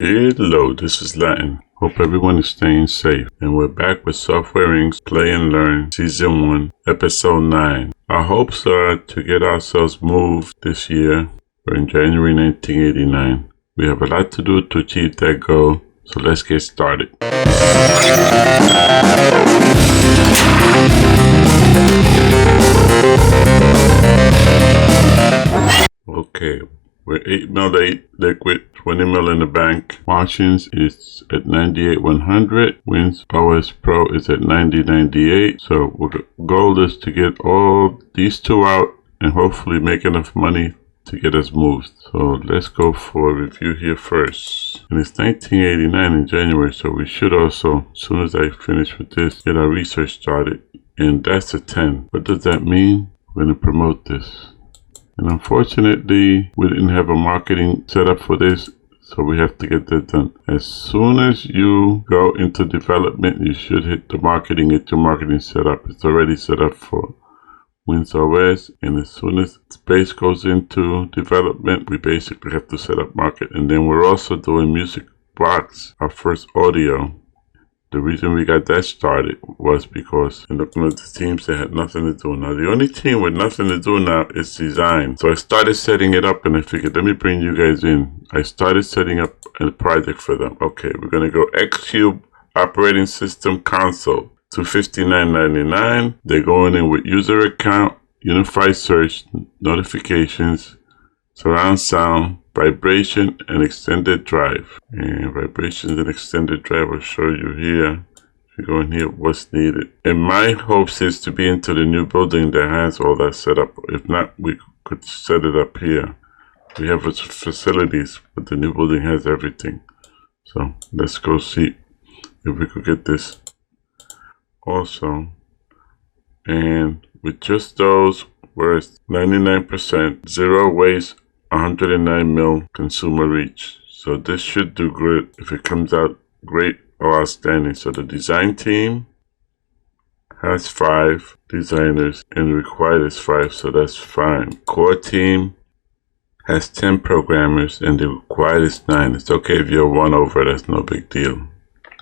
Hello, this is Latin. Hope everyone is staying safe. And we're back with Software Inc.'s Play and Learn Season 1, Episode 9. Our hopes are to get ourselves moved this year. We're in January 1989. We have a lot to do to achieve that goal, so let's get started. Okay, we're 8 mil liquid, 20 mil in the bank. Margins is at 98,100. Wins OS Pro is at 90,98. So our goal is to get all these two out and hopefully make enough money to get us moved. So let's go for a review here first. And it's 1989 in January, so we should also, as soon as I finish with this, get our research started. And that's a 10. What does that mean? We're going to promote this. And unfortunately, we didn't have a marketing setup for this, so we have to get that done. As soon as you go into development, you should hit the marketing, get your marketing set up. It's already set up for WinOS, and as soon as space goes into development, we basically have to set up market. And then we're also doing Music Box, our first audio. The reason we got that started was because in looking at the teams that had nothing to do. Now, the only team with nothing to do now is design. So I started setting it up and I figured, let me bring you guys in. I started setting up a project for them. Okay, we're going to go Xcube operating system console to $59.99. They're going in with user account, unified search, notifications, surround sound, vibration, and extended drive. And vibrations and extended drive will show you here. If you go in here, what's needed. And my hopes is to be into the new building that has all that set up. If not, we could set it up here. We have facilities, but the new building has everything. So let's go see if we could get this also. And with just those, we're at 99%, zero waste, 109 mil consumer reach. So this should do good if it comes out great or outstanding. So the design team has 5 designers and required is 5, so that's fine. Core team has 10 programmers and the required is 9. It's okay if you're 1 over, that's no big deal.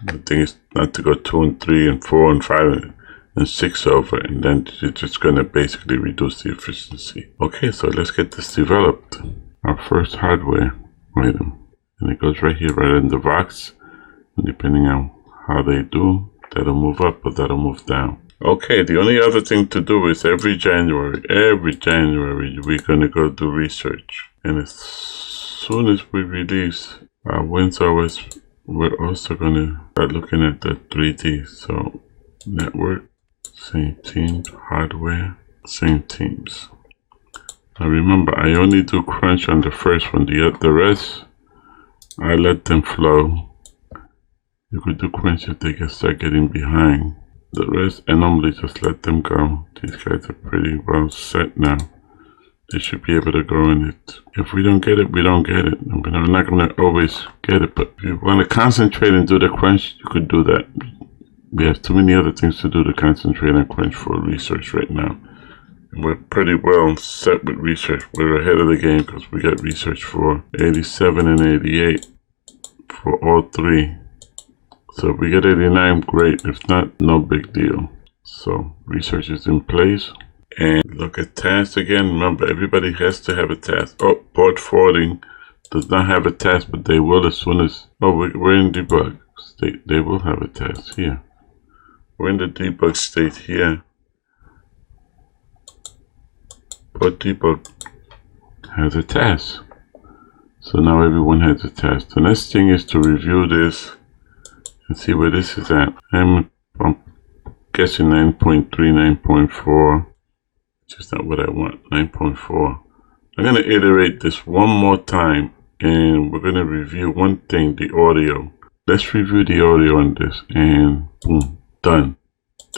The thing is not to go 2 and 3 and 4 and 5 and 6 over, and then you're just going to basically reduce the efficiency. Okay, so let's get this developed. Our first hardware item, and it goes right here, right in the box, and depending on how they do, that'll move up or that'll move down. Okay, the only other thing to do is every January, we're going to go do research. And as soon as we release our WinOS, we're also going to start looking at the 3D. So network, same teams, hardware, same teams. Now remember, I only do crunch on the first one. The rest, I let them flow. You could do crunch if they start getting behind. The rest, I normally just let them go. These guys are pretty well set now. They should be able to go in it. If we don't get it, we don't get it. I mean, I'm not going to always get it, but if you want to concentrate and do the crunch, you could do that. We have too many other things to do to concentrate on crunch for research right now. And we're pretty well set with research. We're ahead of the game because we got research for 87 and 88 for all 3. So if we get 89, great. If not, no big deal. So research is in place. And look at tasks again. Remember, everybody has to have a task. Oh, port forwarding does not have a task, but they will as soon as... Oh, we're in debug state. They will have a task here. We're in the debug state here. Port debug has a task. So now everyone has a task. The next thing is to review this and see where this is at. I'm guessing 9.3, 9.4. Which is not what I want, 9.4. I'm going to iterate this one more time and we're going to review one thing, the audio. Let's review the audio on this and boom, done.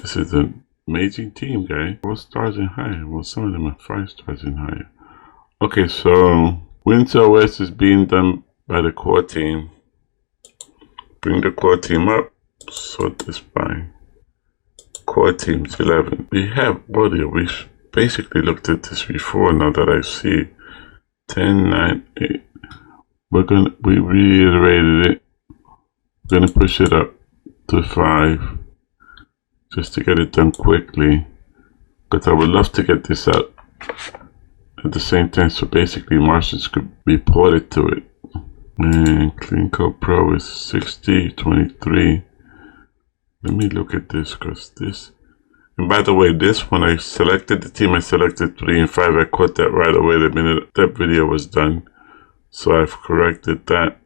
This is an amazing team, guys. 4 stars and higher. Well, some of them are 5 stars and higher. Okay, so WinOS is being done by the core team. Bring the core team up, sort this by core teams 11. We have audio. We've basically looked at this before. Now that I see 10, 9, 8. we reiterated it. We're gonna push it up to 5 just to get it done quickly, because I would love to get this out at the same time, so basically Martians could be ported to it. And Clean Code Pro is 60, 23. Let me look at this, because this, and by the way, this, when I selected the team, I selected 3 and 5. I caught that right away the minute that video was done. So I've corrected that.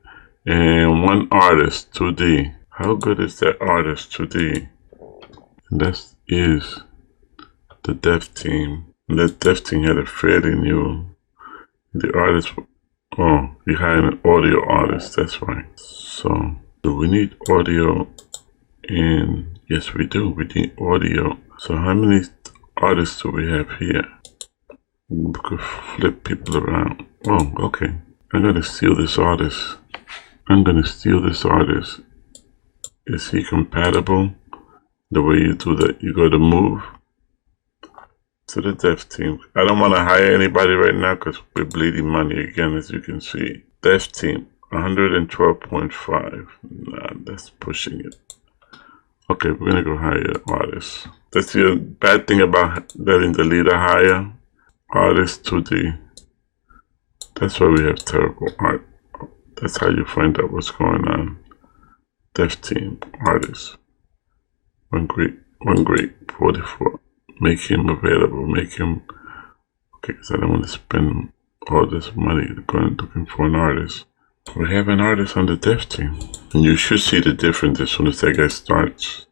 And one artist, 2D. How good is that artist, 2D? And that is the dev team. And that dev team had a fairly new, the artist, oh, we hired an audio artist, that's right. So, do we need audio? And yes, we do. We need audio. So how many artists do we have here? We could flip people around. Oh, okay. I'm gonna steal this artist. Is he compatible? The way you do that, you go to move to the dev team. I don't want to hire anybody right now because we're bleeding money again, as you can see. Dev team, 112.5. Nah, that's pushing it. Okay, we're gonna go hire artists. That's the bad thing about letting the leader hire artists 2D. That's why we have terrible art. That's how you find out what's going on. Dev team, artists. One great, 44. Make him available, make him, okay, because I don't want to spend all this money going looking for an artist. We have an artist on the dev team. And you should see the difference as soon as that guy starts.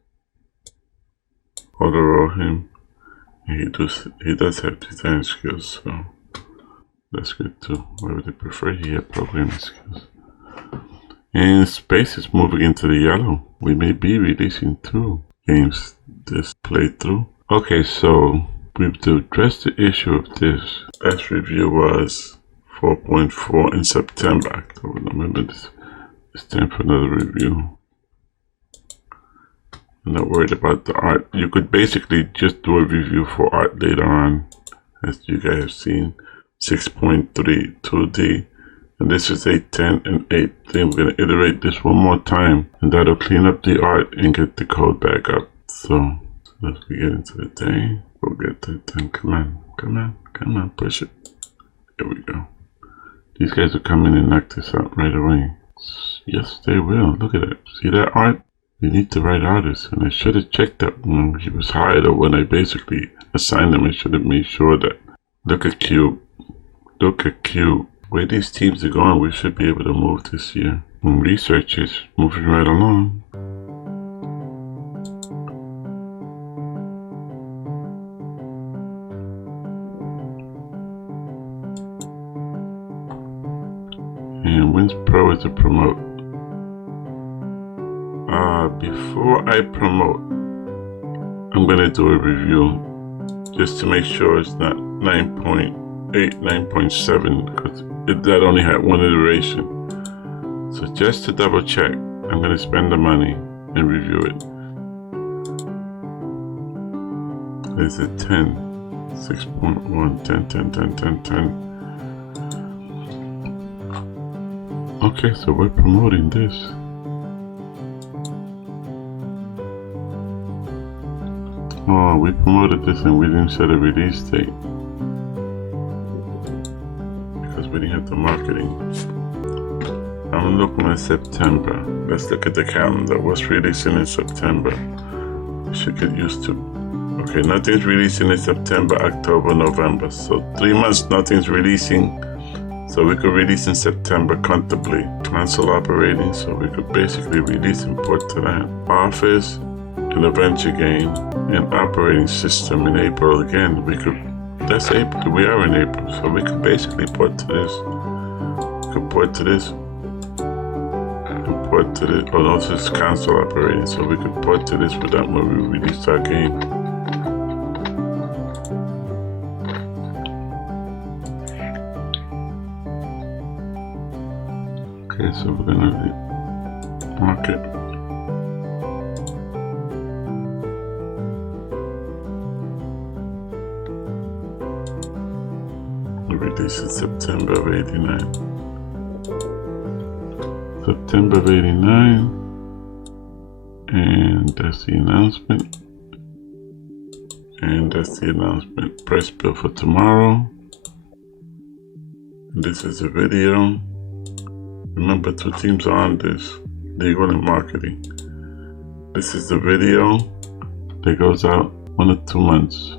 Auto roll him. He does have design skills, so that's good too. Why would I prefer he had programming skills? And space is moving into the yellow. We may be releasing 2 games this playthrough. Okay, so we've addressed the issue of this. Last review was 4.4 in September, October, November. It's time for another review. I'm not worried about the art. You could basically just do a review for art later on, as you guys have seen. 6.3 2D, and this is 8.10 and 8. Then we're gonna iterate this one more time, and that'll clean up the art and get the code back up. So let's get into the day. We'll get that done. Come on, push it. Here we go. These guys will come in and knock this out right away. Yes, they will. Look at it. See that art? You need the right artist, and I should have checked that when he was hired, or when I basically assigned him. I should have made sure that. Look at Cube. Where these teams are going, we should be able to move this year. And research is moving right along. And when's Pro is to promote? Before I promote, I'm gonna do a review just to make sure it's not 9.8, 9.7, because that only had one iteration. So just to double check, I'm gonna spend the money and review it. Is it 10? 6.1, 10. Okay, so we're promoting this. Oh, we promoted this and we didn't set a release date because we didn't have the marketing. I'm looking at September. Let's look at the calendar. What's releasing in September? We should get used to. Okay, nothing's releasing in September, October, November. So 3 months, nothing's releasing. So we could release in September comfortably. Console operating, so we could basically release and port to that. Office, an adventure game, and operating system in April again. We could, that's April, we are in April, so we could basically port to this. We could port to this, and port to this. Oh no, this is console operating, so we could port to this without when we release our game. Okay, so we're gonna mark it. Release in September of '89. September of 89, and that's the announcement. And that's the announcement. Price bill for tomorrow. And this is a video. Remember, 2 teams are on this: legal and marketing. This is the video that goes out 1 or 2 months,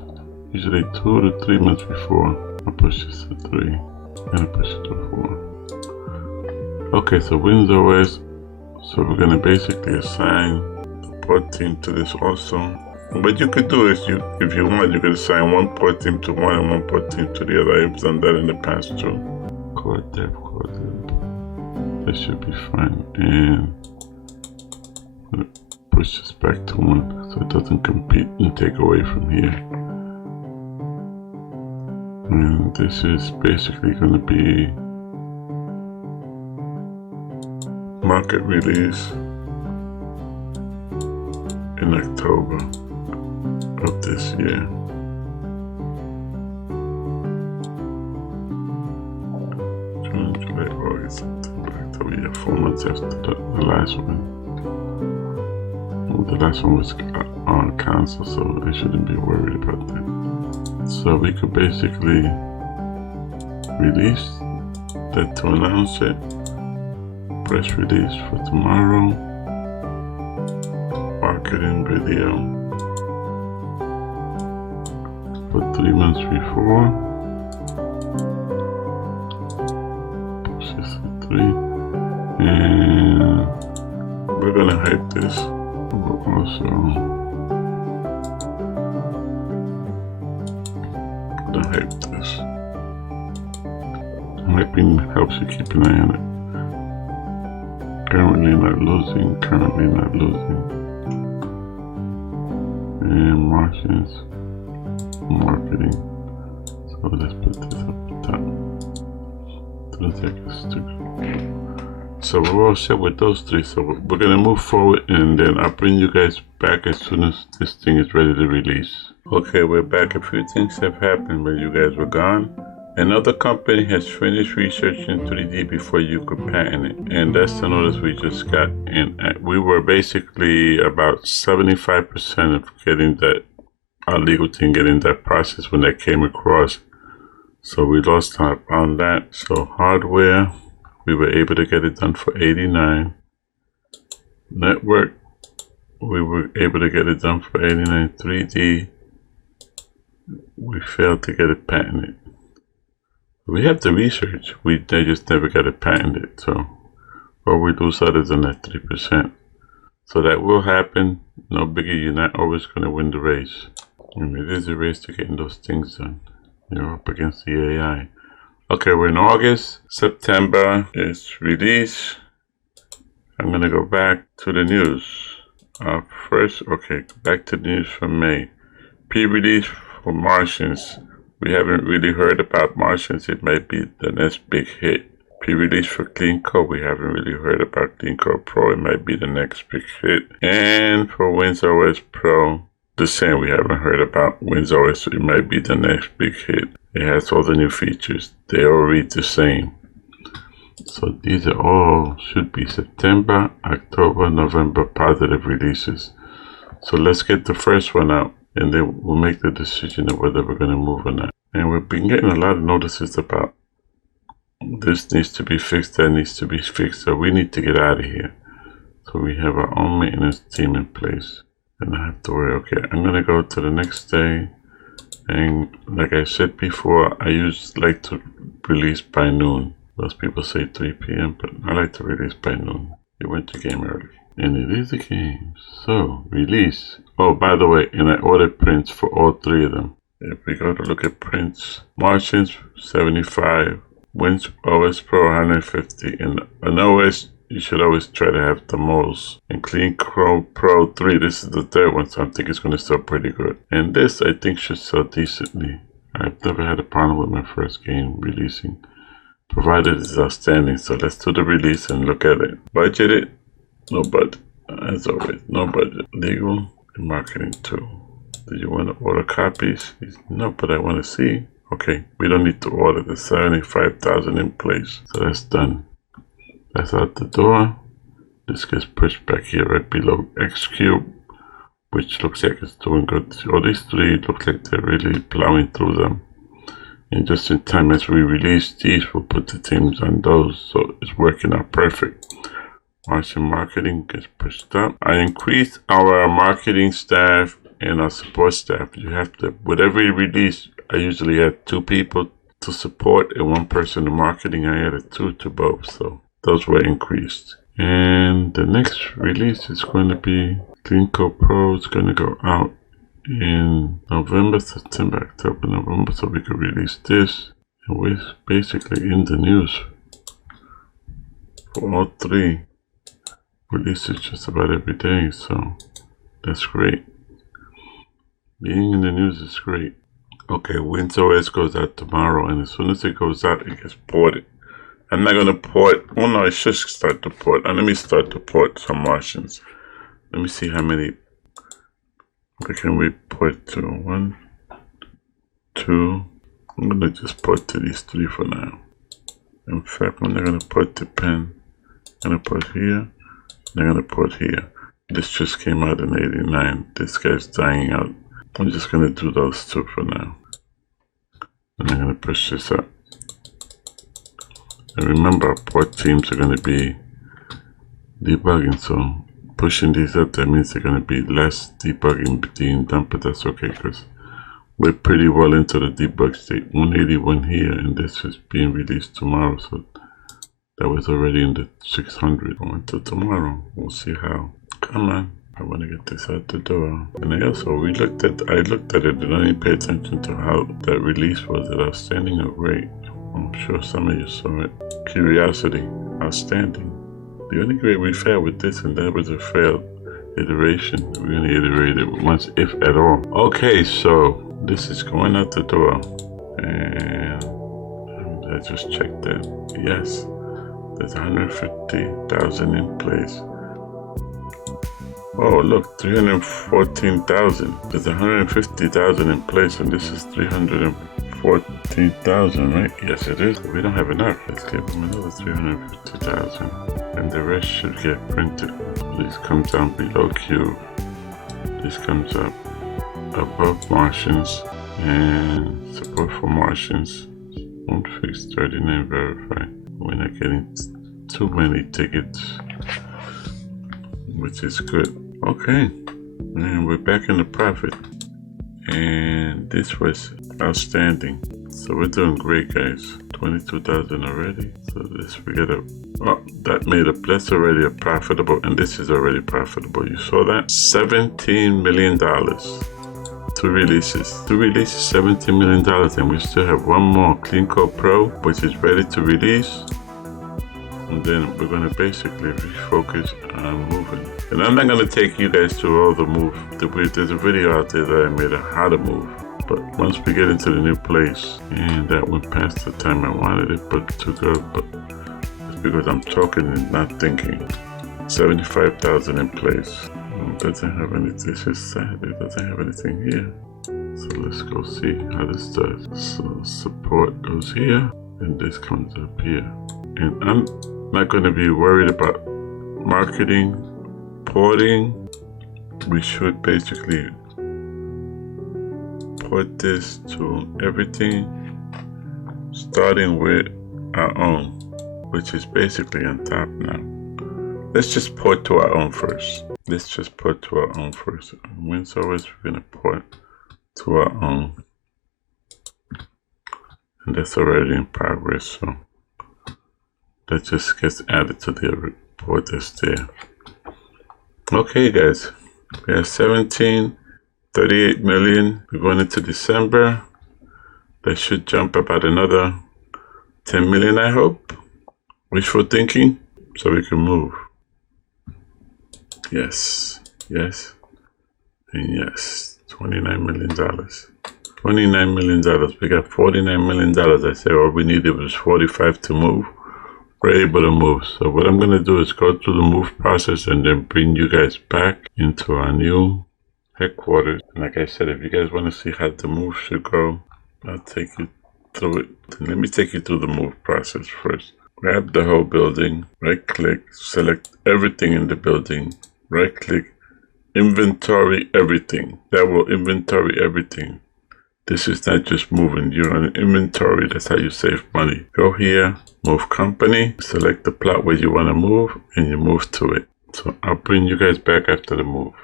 usually 2 to 3 months before. I'll push this to 3 and I'll push it to 4. Okay, so WinOS. So we're gonna basically assign the port team to this also. What you could do is, if you want, you could assign 1 port team to one and 1 port team to the other. I've done that in the past too. Core dev. That should be fine. And I'm gonna push this back to 1 so it doesn't compete and take away from here. And this is basically going to be market release in October of this year. June, July, August, September, October. Yeah, 4 months after the last one. The last one was on cancel, so I shouldn't be worried about that. So we could basically release that to announce it. Press release for tomorrow. Marketing video for 3 months before. Push this to 3. And we're gonna hype this. We'll also hype this. Hyping helps you keep an eye on it. Currently not losing. And Martians marketing. So let's put this up the top. To take us to. So we're all set with those 3. So we're gonna move forward, and then I'll bring you guys back as soon as this thing is ready to release. Okay, we're back. A few things have happened when you guys were gone. Another company has finished researching 3D before you could patent it, and that's the notice we just got. And we were basically about 75% of getting that, our legal team getting that process when that came across. So we lost time on that. So hardware, we were able to get it done for 89. Network, we were able to get it done for 89. 3D, we failed to get it patented. We have the research, they just never got it patented. So, or we lose other than that 3%. So that will happen. No biggie, you're not always going to win the race. And it is a race to getting those things done. You're up against the AI. Okay, we're in August. September is release. I'm going to go back to the news. First, okay, back to the news from May. Pre-release for Martians. We haven't really heard about Martians. It might be the next big hit. Pre-release for Clean Code. We haven't really heard about Clean Code Pro. It might be the next big hit. And for WinOS Pro, the same. We haven't heard about WinOS. It might be the next big hit. It has all the new features. They all read the same. So these are all should be September, October, November positive releases. So let's get the first one out, and then we'll make the decision of whether we're going to move or not. And we've been getting a lot of notices about this needs to be fixed, that needs to be fixed, so we need to get out of here. So we have our own maintenance team in place, and I have to worry. Okay, I'm going to go to the next day, and like I said before, I like to release by noon. Most people say 3 p.m., but I like to release by noon. It went to game early. And it is a game. So, release. Oh, by the way, and I ordered prints for all 3 of them. If we go to look at prints, Martians 75, WinOS Pro 150, and an OS you should always try to have the most. And Clean Code Pro 3, this is the 3rd one, so I think it's going to sell pretty good. And this I think should sell decently. I've never had a problem with my first game releasing, provided it's outstanding. So let's do the release and look at it. Budgeted, no budget, as always, no budget. Legal and marketing too. Do you want to order copies? No, but I want to see. Okay, we don't need to order the 75,000 in place, so that's done. That's out the door. this gets pushed back here right below X cube, which looks like it's doing good. All these three look like they're really plowing through them. And just in time as we release these, we'll put the teams on those. So it's working out perfect. Marketing gets pushed up. I increased our marketing staff and our support staff. You have to, with every release, I usually had 2 people to support and 1 person in marketing. I added 2 to both. So those were increased. And the next release is going to be Clean Code Pro. It's going to go out in November, September, October, November, so we could release this. And we're basically in the news for all 3 releases just about every day, so that's great. Being in the news is great. Okay, WinOS goes out tomorrow, and as soon as it goes out, it gets ported. I'm not gonna port. Oh no, it should start to port. Let me start to port some Martians. Let me see how many. Where can we port to? 1, 2. I'm gonna just port to these 3 for now. In fact, I'm not gonna port to pen. I'm gonna port here. I'm gonna port here. This just came out in 89. This guy's dying out. I'm just gonna do those 2 for now. And I'm gonna push this up. And remember, our port teams are going to be debugging, so pushing these up, that means they're going to be less debugging being done, but that's okay because we're pretty well into the debug state. 181 here, and this is being released tomorrow, so that was already in the 600. Going to tomorrow, we'll see how. Come on, I want to get this out the door. And I looked at it and I didn't pay attention to how that release was. It outstanding or great? I'm sure some of you saw it. Curiosity, outstanding. The only grade we failed with this, and that was a failed iteration. We only iterated once, if at all. Okay, so this is going out the door. And I just checked that. Yes, there's 150,000 in place. Oh, look, 314,000. There's 150,000 in place, and this is 314,000, right? Yes, it is. We don't have enough. Let's give them another 350,000, and the rest should get printed. This comes down below Q. This comes up above Martians, and support for Martians. Won't fix 39 verify. We're not getting too many tickets, which is good. Okay, and we're back in the profit, and this was outstanding. So we're doing great, guys. 22,000 already. So this we got that made up. That's already a profitable, and this is already profitable. You saw that? $17 million. 2 releases, $17 million, and we still have 1 more Clean Code Pro, which is ready to release. And then we're going to basically refocus on moving. And I'm not going to take you guys to all the move. There's a video out there that I made on how to move. But once we get into the new place, and that went past the time I wanted it, but too good. But it's because I'm talking and not thinking. 75,000 in place. It doesn't have anything. This is sad. It doesn't have anything here. So let's go see how this does. So support goes here, and this comes up here. And I'm not going to be worried about marketing, porting. We should basically port this to everything, starting with our own, which is basically on top now. Let's just port to our own first. WinOS, we're going to port to our own. And that's already in progress, so that just gets added to the report that's there. Okay, guys, we have 38 million. We're going into December. That should jump about another 10 million, I hope. Wishful thinking, so we can move. Yes, yes, and yes. $29 million. $29 million. We got $49 million. I said all we needed was 45 to move. We're able to move. So what I'm going to do is go through the move process and then bring you guys back into our new headquarters. And like I said, if you guys want to see how the move should go, I'll take you through it. Let me take you through the move process first. grab the whole building, right click, select everything in the building, right click, inventory everything. That will inventory everything. This is not just moving, you're on inventory. That's how you save money. Go here, move company, select the plot where you want to move, and you move to it. So I'll bring you guys back after the move.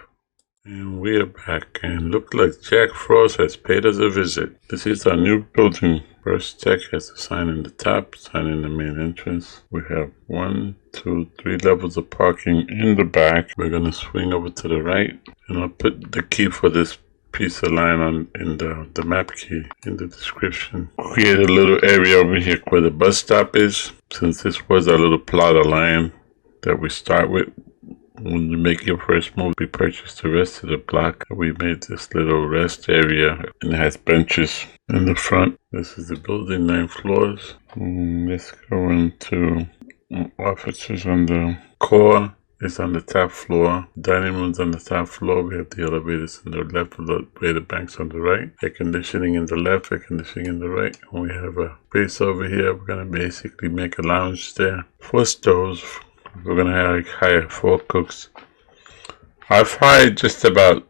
And we are back, and look like Jack Frost has paid us a visit. This is our new building. First, Jack has to sign in the top, sign in the main entrance. We have 1, 2, 3 levels of parking in the back. We're gonna swing over to the right, and I'll put the key for this piece of line in the map key in the description. Create a little area over here where the bus stop is. Since this was our little plot of land that we start with, when you make your first move, we purchased the rest of the block. We made this little rest area, and it has benches in the front. This is the building, 9 floors. Let's go into offices on the core. It's on the top floor. Dining room's on the top floor. We have the elevators on the left, the bank's on the right. Air conditioning in the left, air conditioning in the right. And we have a space over here. We're gonna basically make a lounge there. 4 stoves. We're gonna hire 4 cooks. I've hired just about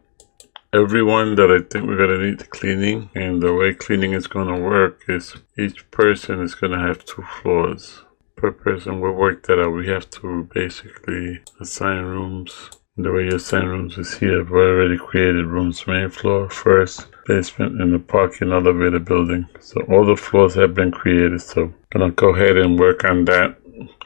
everyone that I think we're gonna need cleaning. And the way cleaning is gonna work is each person is gonna have 2 floors. Per person, we'll work that out. We have to basically assign rooms. The way you assign rooms is here. We've already created rooms, main floor, first, basement, and the parking elevator building. So all the floors have been created. So I'm gonna go ahead and work on that,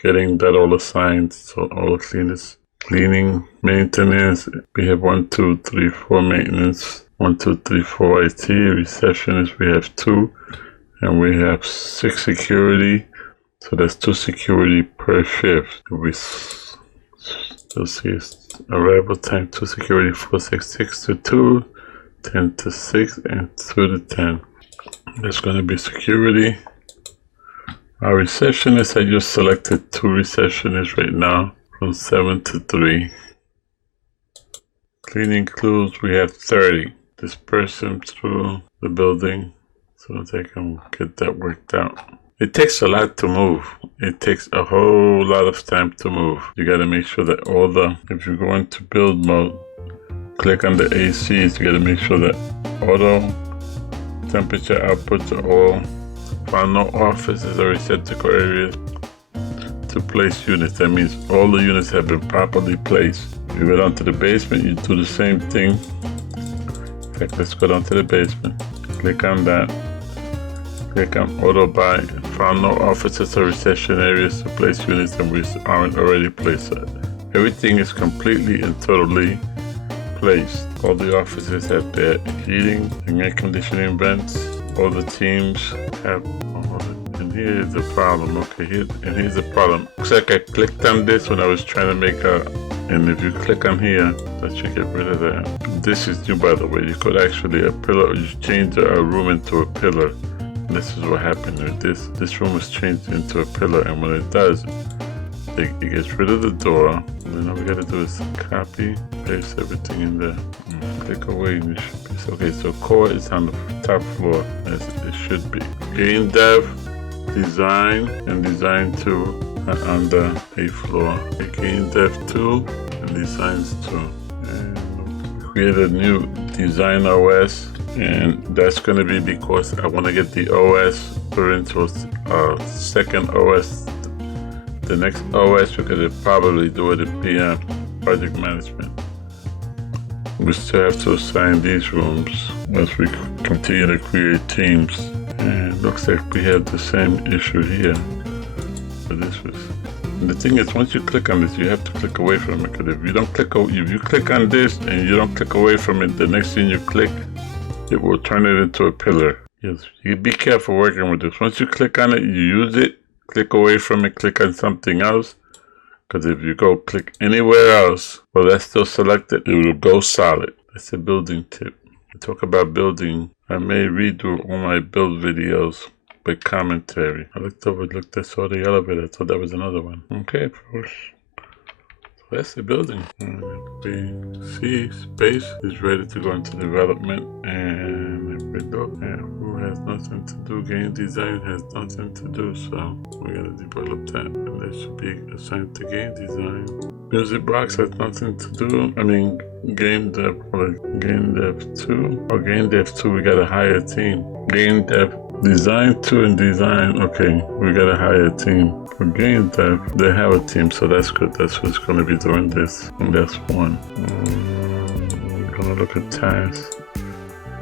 getting that all assigned. So all the cleaning, maintenance. We have 1, 2, 3, 4 maintenance, 1, 2, 3, 4 IT, receptionist. We have 2, and we have 6 security. So that's 2 security per shift. We still see arrival time, 2 security, 4, 6, 6 to 2, 10 to 6, and 2 to 10. That's going to be security. Our receptionist, I just selected 2 receptionists right now from 7 to 3. Cleaning crews, we have 30. Disperse them through the building so that they can get that worked out. It takes a lot to move. It takes a whole lot of time to move. You got to make sure that if you go into build mode, click on the ACs, you got to make sure that auto temperature outputs are all. Found no offices or receptacle areas to place units. That means all the units have been properly placed. You go down to the basement, you do the same thing. In fact, let's go down to the basement. Click on that. Click on auto buy. Found no offices or reception areas to place units, and we aren't already placed. Everything is completely and totally placed. All the offices have their heating and air conditioning vents. All the teams have. And here's the problem. Okay, here's the problem. Looks like I clicked on this when I was trying to make a. And if you click on here, that should get rid of that. This is new, by the way. You could actually you change a room into a pillar. This is what happened with this. This room is changed into a pillar, and when it does, it gets rid of the door. And then all we gotta do is copy, paste everything in there. Click away, and it should be okay. So core is on the top floor, as it should be. Game dev, design, and design 2 are on the 8th floor. Game dev 2 and designs 2. And create a new design OS. And that's going to be because I want to get the OS put into a second OS, the next OS, because it probably do it in PM, project management. We still have to assign these rooms as we continue to create teams. And it looks like we have the same issue here. But and the thing is, once you click on this, you have to click away from it. Because if you click on this and you don't click away from it, the next thing you click, it will turn it into a pillar. Yes, you be careful working with this. Once you click on it, you use it, click away from it, click on something else. Because if you go click anywhere else, well, that's still selected, it will go solid. That's a building tip. I talk about building. I may redo all my build videos with commentary. I saw the elevator. I thought that was another one. Okay, first. That's the building. We see space is ready to go into development, and if we look at who has nothing to do, game design has nothing to do, so we gotta develop that, and that should be assigned to game design. Music box has nothing to do. I mean, game dev or game dev 2 or game dev 2, we gotta hire a team. Game dev design 2 and design, okay, we gotta hire a team. For game dev, they have a team, so that's good. That's what's gonna be doing this, and that's one. We're gonna look at tasks.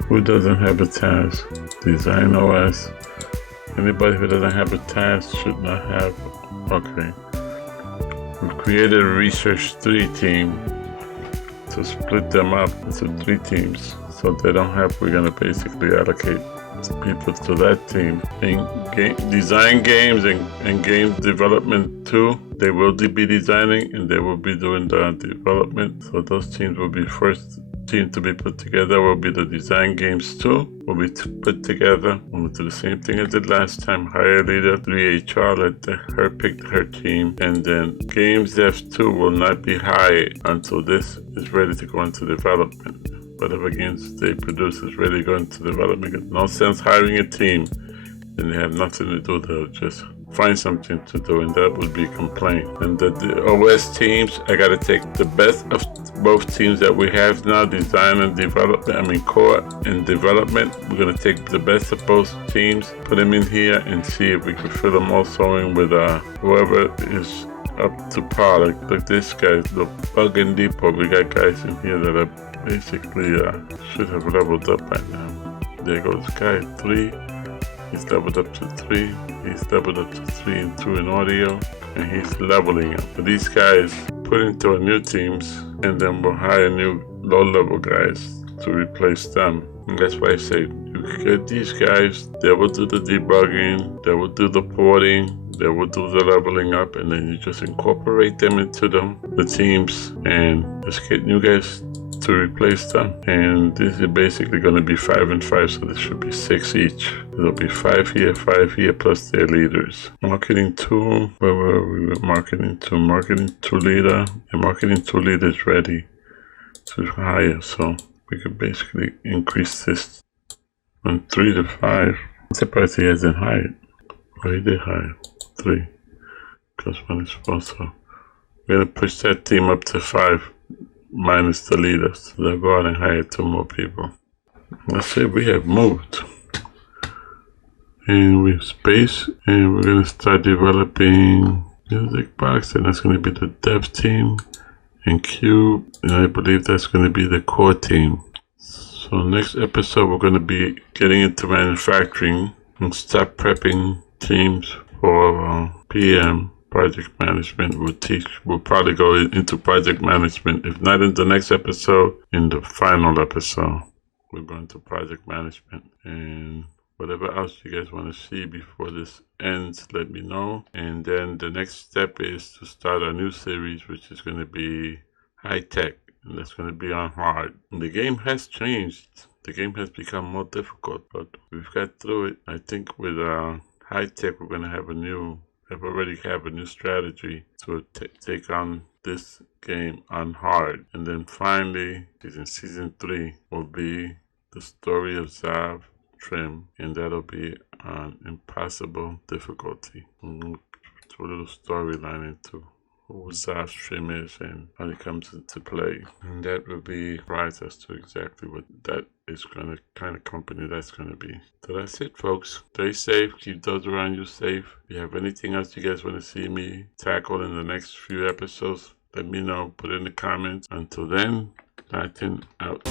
Who doesn't have a task? Design OS. Anybody who doesn't have a task should not have. Okay. We've created a Research 3 team to split them up into 3 teams. So they don't have, we're gonna basically allocate people to that team. In design games and game development too, they will be designing and they will be doing the development. So those teams will be first team to be put together will be the design games too. Will be put together. We'll do the same thing as did last time. Hire a leader, 3 HR, let her pick her team, and then games dev 2 will not be hired until this is ready to go into development. Whatever games they produce is ready to go into development. No sense hiring a team and they have nothing to do. They'll just find something to do, and that would be complaint. And the OS teams, I gotta take the best of both teams that we have now, design and development. I mean, core and development. We're gonna take the best of both teams, put them in here, and see if we can fill them also in with whoever is up to par. Like this guy, the Bug and Depot. We got guys in here that are basically should have leveled up by now. There goes guy 3. He's leveled up to 3. He's leveled up to 3 and 2 in audio, and he's leveling up. But these guys put into our new teams, and then we'll hire new low-level guys to replace them. And that's why I say you get these guys. They will do the debugging. They will do the porting. They will do the leveling up, and then you just incorporate them into the teams, and just get new guys to replace them. And this is basically going to be 5 and 5, so this should be 6 each. There'll be 5 here, plus their leaders. Marketing tool, where were we? Marketing tool leader, and marketing tool leader is ready to hire, so we could basically increase this from 3 to 5. I'm surprised he hasn't hired. Well, he did hire 3, because 1 is 4, so we're going to push that team up to 5. Minus the leaders. So they'll go out and hire 2 more people. Let's say we have moved. And we have space. And we're going to start developing music box. And that's going to be the dev team. And cube. And I believe that's going to be the core team. So next episode we're going to be getting into manufacturing. And start prepping teams for PM. Project management. We'll probably go into project management. If not in the next episode, in the final episode, we're going to project management. And whatever else you guys want to see before this ends, let me know. And then the next step is to start a new series, which is going to be high tech. And that's going to be on hard. And the game has changed. The game has become more difficult, but we've got through it. I think with high tech, we're going to have already have a new strategy to take on this game on hard. And then finally, season 3 will be the story of Zav Trim, and that'll be on impossible difficulty. We'll put a little storyline into who Zav Trim is and how it comes into play. And that will be surprise as to exactly what that is going to, kind of company that's going to be. So that's it, folks. Stay safe. Keep those around you safe. If you have anything else you guys want to see me tackle in the next few episodes, let me know. Put it in the comments. Until then, LatN out.